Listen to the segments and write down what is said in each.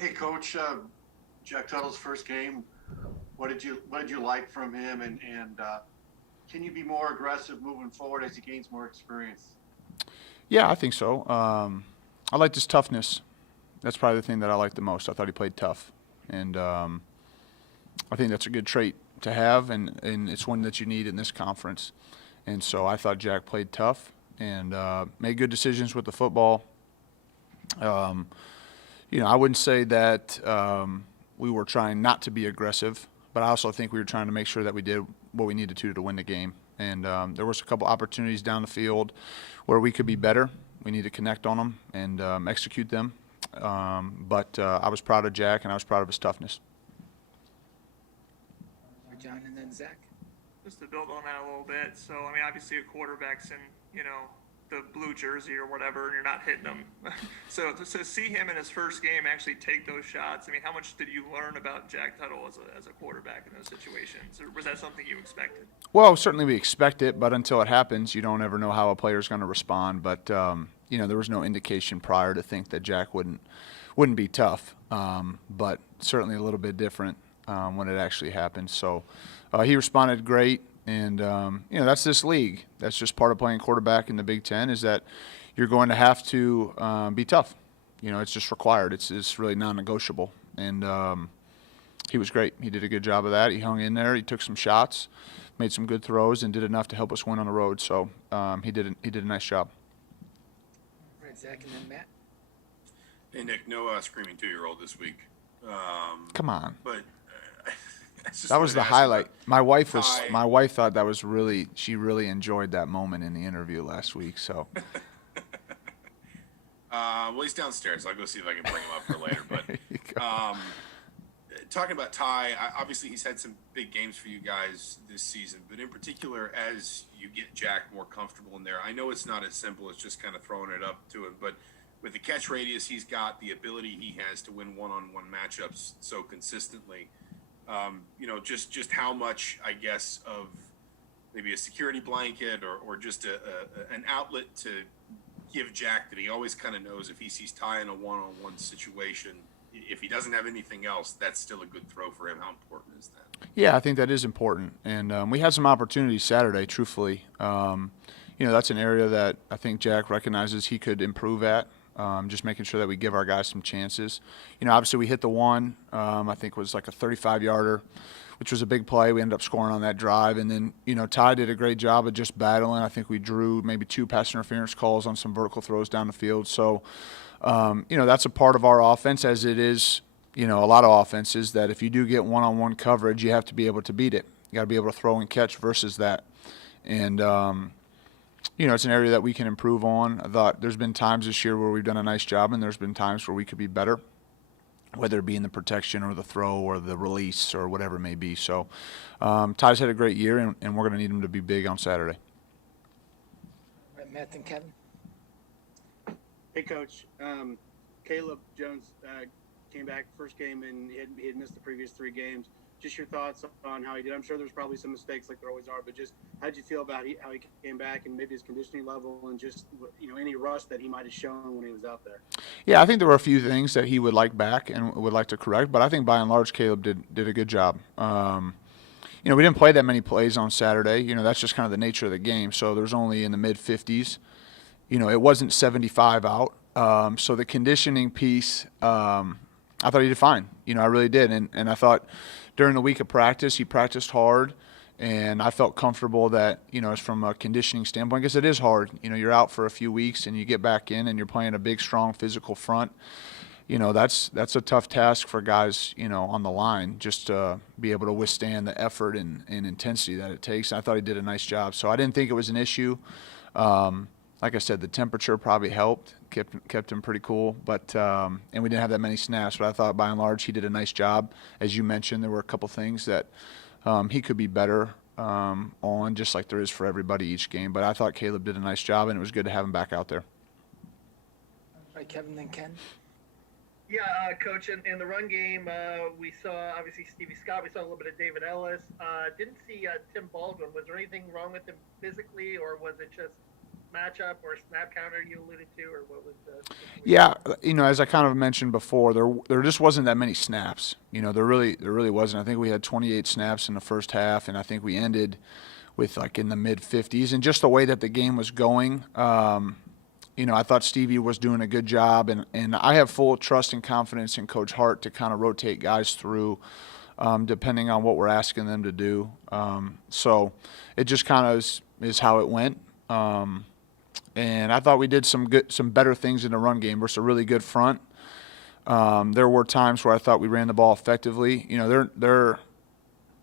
Hey, Coach, Jack Tuttle's first game. What did you like from him, and can you be more aggressive moving forward as he gains more experience? Yeah, I think so. I liked his toughness. That's probably the thing that I liked the most. I thought he played tough, and I think that's a good trait to have, and it's one that you need in this conference. And so I thought Jack played tough and made good decisions with the football. Um, I wouldn't say that we were trying not to be aggressive, but I also think we were trying to make sure that we did what we needed to win the game. And there was a couple opportunities down the field where we could be better. We need to connect on them and execute them. But I was proud of Jack, and I was proud of his toughness. John, and then Zach. Just to build on that a little bit. So, I mean, obviously, a quarterback's in, the blue jersey or whatever, and you're not hitting them. So to see him in his first game actually take those shots, I mean, how much did you learn about Jack Tuttle as a quarterback in those situations? Or was that something you expected? Well, certainly we expect it, but until it happens, you don't ever know how a player's going to respond. But there was no indication prior to think that Jack wouldn't be tough, but certainly a little bit different when it actually happened. So he responded great, and that's this league. That's just part of playing quarterback in the Big Ten is that you're going to have to be tough. It's just required. It's really non-negotiable, and he was great. He did a good job of that. He hung in there. He took some shots, made some good throws, and did enough to help us win on the road. So he did a nice job. All right, Zach, and then Matt. Hey Nick, no screaming 2-year-old this week. Come on. But I just That was wanted to the ask you highlight. about My wife Ty. my wife thought that was really she really enjoyed that moment in the interview last week. So Well, he's downstairs. I'll go see if I can bring him up for later. But there you go. um, talking about Ty, obviously he's had some big games for you guys this season. But in particular, as you get Jack more comfortable in there, I know it's not as simple as just kind of throwing it up to him. But with the catch radius he's got, the ability he has to win one-on-one matchups so consistently. Just how much, I guess, of maybe a security blanket or just an outlet to give Jack that he always kind of knows if he sees Ty in a one-on-one situation, if he doesn't have anything else, that's still a good throw for him. How important is that? Yeah, I think that is important, and we had some opportunities Saturday. Truthfully, that's an area that I think Jack recognizes he could improve at. Just making sure that we give our guys some chances. Obviously we hit the one. I think was like a 35-yarder, which was a big play. We ended up scoring on that drive, and then Ty did a great job of just battling. I think we drew maybe 2 pass interference calls on some vertical throws down the field. So, that's a part of our offense, as it is. A lot of offenses that if you do get one-on-one coverage, you have to be able to beat it. You got to be able to throw and catch versus that, and it's an area that we can improve on. I thought there's been times this year where we've done a nice job, and there's been times where we could be better, whether it be in the protection or the throw or the release or whatever it may be. So Ty's had a great year, and we're going to need him to be big on Saturday. All right, Matt and Kevin. Hey, Coach. Caleb Jones came back first game, and he had missed the previous 3 games. Just your thoughts on how he did. I'm sure there's probably some mistakes like there always are, but just how did you feel about how he came back and maybe his conditioning level and just any rust that he might have shown when he was out there? Yeah, I think there were a few things that he would like back and would like to correct, but I think by and large Caleb did a good job. We didn't play that many plays on Saturday. That's just kind of the nature of the game. So there's only in the mid-50s. It wasn't 75 out. So the conditioning piece, I thought he did fine. I really did. And I thought during the week of practice, he practiced hard. And I felt comfortable that, as from a conditioning standpoint, because it is hard. You're out for a few weeks and you get back in and you're playing a big, strong physical front. That's a tough task for guys, on the line, just to be able to withstand the effort and intensity that it takes. I thought he did a nice job. So I didn't think it was an issue. Like I said, the temperature probably helped, kept him pretty cool. But and we didn't have that many snaps. But I thought by and large he did a nice job. As you mentioned, there were a couple things that he could be better on, just like there is for everybody each game. But I thought Caleb did a nice job, and it was good to have him back out there. All right, Kevin, then Ken. Yeah, Coach, in the run game, we saw, obviously, Stevie Scott. We saw a little bit of David Ellis. Didn't see Tim Baldwin. Was there anything wrong with him physically, or was it just matchup or snap counter you alluded to, or what was the? Yeah, as I kind of mentioned before, there just wasn't that many snaps. There really wasn't. I think we had 28 snaps in the first half, and I think we ended with like in the mid 50s. And just the way that the game was going, I thought Stevie was doing a good job, and I have full trust and confidence in Coach Hart to kind of rotate guys through, depending on what we're asking them to do. So it just kind of is how it went. And I thought we did some better things in the run game versus a really good front. There were times where I thought we ran the ball effectively. They're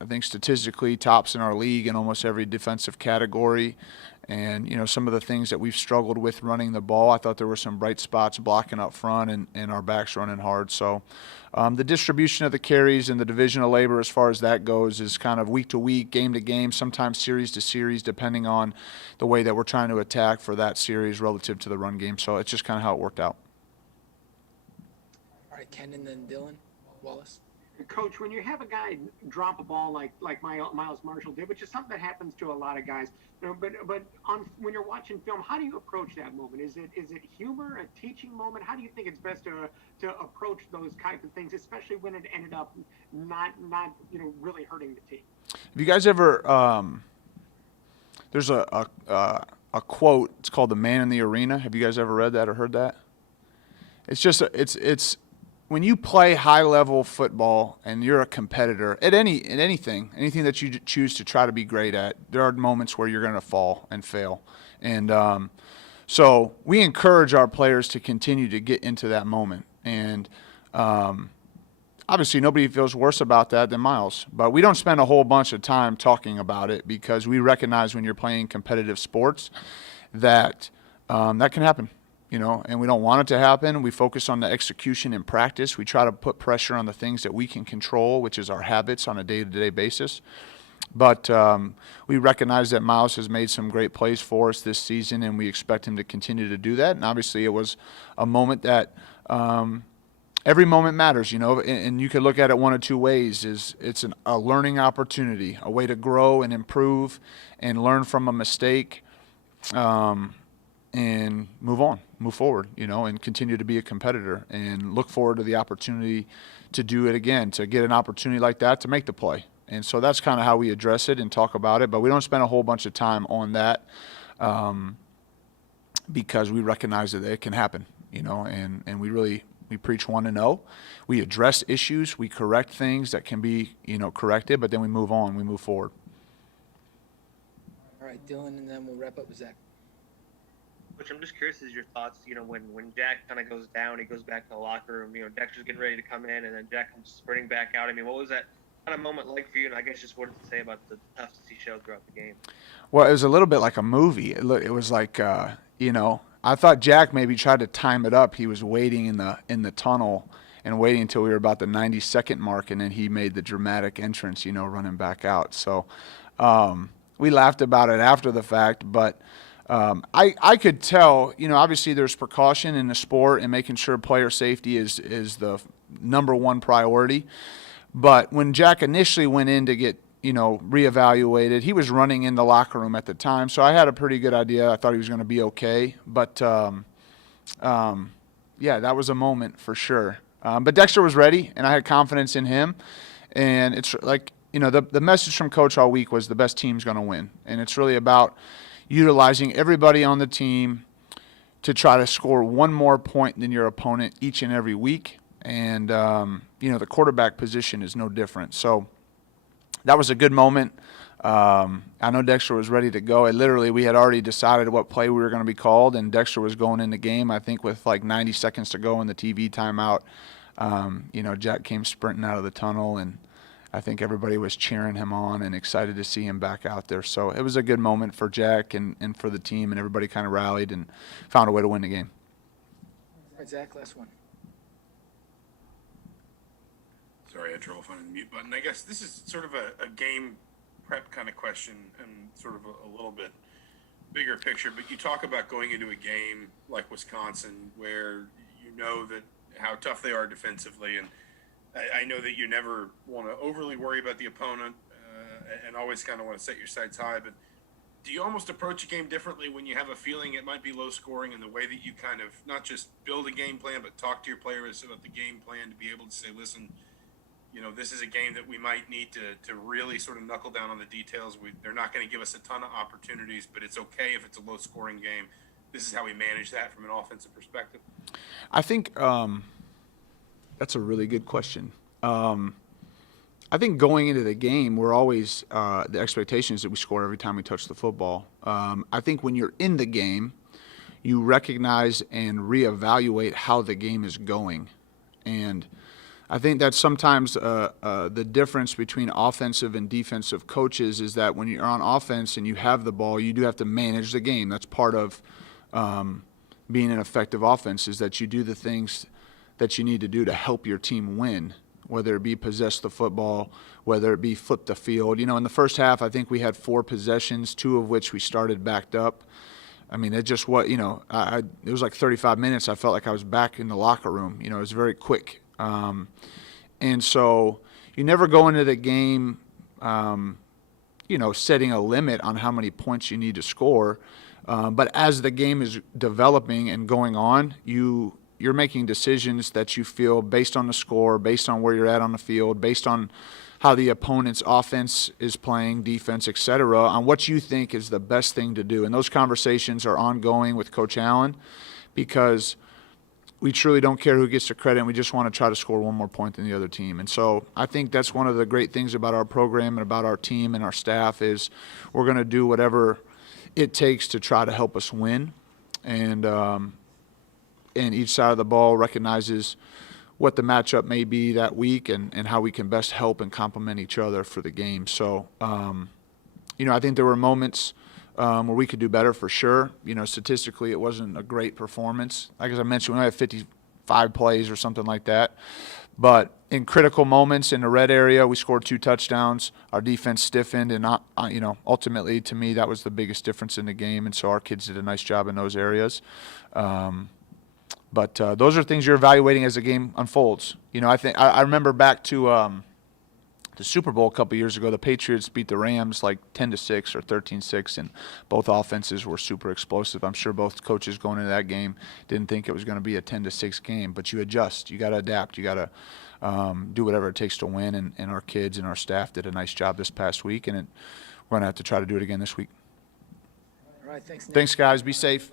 I think statistically tops in our league in almost every defensive category. And, some of the things that we've struggled with running the ball, I thought there were some bright spots blocking up front and our backs running hard. So the distribution of the carries and the division of labor as far as that goes is kind of week to week, game to game, sometimes series to series, depending on the way that we're trying to attack for that series relative to the run game. So it's just kind of how it worked out. All right, Ken and then Dylan Wallace. Coach, when you have a guy drop a ball like Miles Marshall did, which is something that happens to a lot of guys, but when you're watching film, how do you approach that moment? Is it humor, a teaching moment? How do you think it's best to approach those type of things, especially when it ended up not really hurting the team? Have you guys ever? There's a quote. It's called "The Man in the Arena." Have you guys ever read that or heard that? It's just it's when you play high-level football and you're a competitor at anything that you choose to try to be great at, there are moments where you're going to fall and fail. And so we encourage our players to continue to get into that moment. And obviously nobody feels worse about that than Miles. But we don't spend a whole bunch of time talking about it because we recognize when you're playing competitive sports that that can happen. And we don't want it to happen. We focus on the execution in practice. We try to put pressure on the things that we can control, which is our habits on a day-to-day basis. But we recognize that Miles has made some great plays for us this season, and we expect him to continue to do that. And obviously it was a moment that every moment matters, and you could look at it one of two ways. It's a learning opportunity, a way to grow and improve and learn from a mistake. And move forward, and continue to be a competitor and look forward to the opportunity to do it again, to get an opportunity like that to make the play. And so that's kind of how we address it and talk about it, but we don't spend a whole bunch of time on that because we recognize that it can happen, and we preach 1-0. We address issues, we correct things that can be, corrected, but then we move on, we move forward. All right, Dylan, and then we'll wrap up with Zach. Which I'm just curious, is your thoughts, when Jack kind of goes down, he goes back to the locker room, Dexter's getting ready to come in, and then Jack comes sprinting back out. I mean, what was that kind of moment like for you? And I guess just what to say about the toughness he showed throughout the game. Well, it was a little bit like a movie. It was like, I thought Jack maybe tried to time it up. He was waiting in the tunnel and waiting until we were about the 90-second mark, and then he made the dramatic entrance, running back out. So we laughed about it after the fact, but I could tell, obviously there's precaution in the sport and making sure player safety is the number one priority. But when Jack initially went in to get, reevaluated, he was running in the locker room at the time. So I had a pretty good idea. I thought he was going to be okay. But, yeah, that was a moment for sure. But Dexter was ready, and I had confidence in him. And it's like, the message from Coach all week was the best team's going to win. And it's really about utilizing everybody on the team to try to score one more point than your opponent each and every week. And, the quarterback position is no different. So that was a good moment. I know Dexter was ready to go. We had already decided what play we were going to be called, and Dexter was going in the game, I think, with like 90 seconds to go in the TV timeout. Jack came sprinting out of the tunnel, and I think everybody was cheering him on and excited to see him back out there. So it was a good moment for Jack and for the team, and everybody kind of rallied and found a way to win the game. All right, Zach, last one. Sorry, I had trouble finding the mute button. I guess this is sort of a game prep kind of question and sort of a little bit bigger picture, but you talk about going into a game like Wisconsin where that how tough they are defensively, and I know that you never want to overly worry about the opponent and always kind of want to set your sights high, but do you almost approach a game differently when you have a feeling it might be low scoring, in the way that you kind of not just build a game plan, but talk to your players about the game plan to be able to say, listen, this is a game that we might need to really sort of knuckle down on the details. They're not going to give us a ton of opportunities, but it's okay if it's a low scoring game. This is how we manage that from an offensive perspective. I think that's a really good question. I think going into the game, we're always the expectation is that we score every time we touch the football. I think when you're in the game, you recognize and reevaluate how the game is going, and I think that's sometimes the difference between offensive and defensive coaches is that when you're on offense and you have the ball, you do have to manage the game. That's part of being an effective offense, is that you do the things that you need to do to help your team win, whether it be possess the football, whether it be flip the field. In the first half, I think we had 4 possessions, 2 of which we started backed up. I mean, it just what it was like 35 minutes. I felt like I was back in the locker room. It was very quick. And so you never go into the game, setting a limit on how many points you need to score. But as the game is developing and going on, you're making decisions that you feel based on the score, based on where you're at on the field, based on how the opponent's offense is playing, defense, et cetera, on what you think is the best thing to do. And those conversations are ongoing with Coach Allen, because we truly don't care who gets the credit, and we just want to try to score one more point than the other team. And so I think that's one of the great things about our program and about our team and our staff is we're going to do whatever it takes to try to help us win. And each side of the ball recognizes what the matchup may be that week and how we can best help and complement each other for the game. So, I think there were moments where we could do better for sure. Statistically, it wasn't a great performance. Like as I mentioned, we only had 55 plays or something like that. But in critical moments in the red area, we scored 2 touchdowns. Our defense stiffened, and ultimately, to me, that was the biggest difference in the game. And so our kids did a nice job in those areas. But those are things you're evaluating as the game unfolds. I remember back to the Super Bowl a couple years ago. The Patriots beat the Rams like 10-6 or 13-6, and both offenses were super explosive. I'm sure both coaches going into that game didn't think it was going to be a 10-6 game. But you adjust. You got to adapt. You got to do whatever it takes to win. And our kids and our staff did a nice job this past week, and we're going to have to try to do it again this week. All right, thanks, Nick. Thanks, guys. Be safe.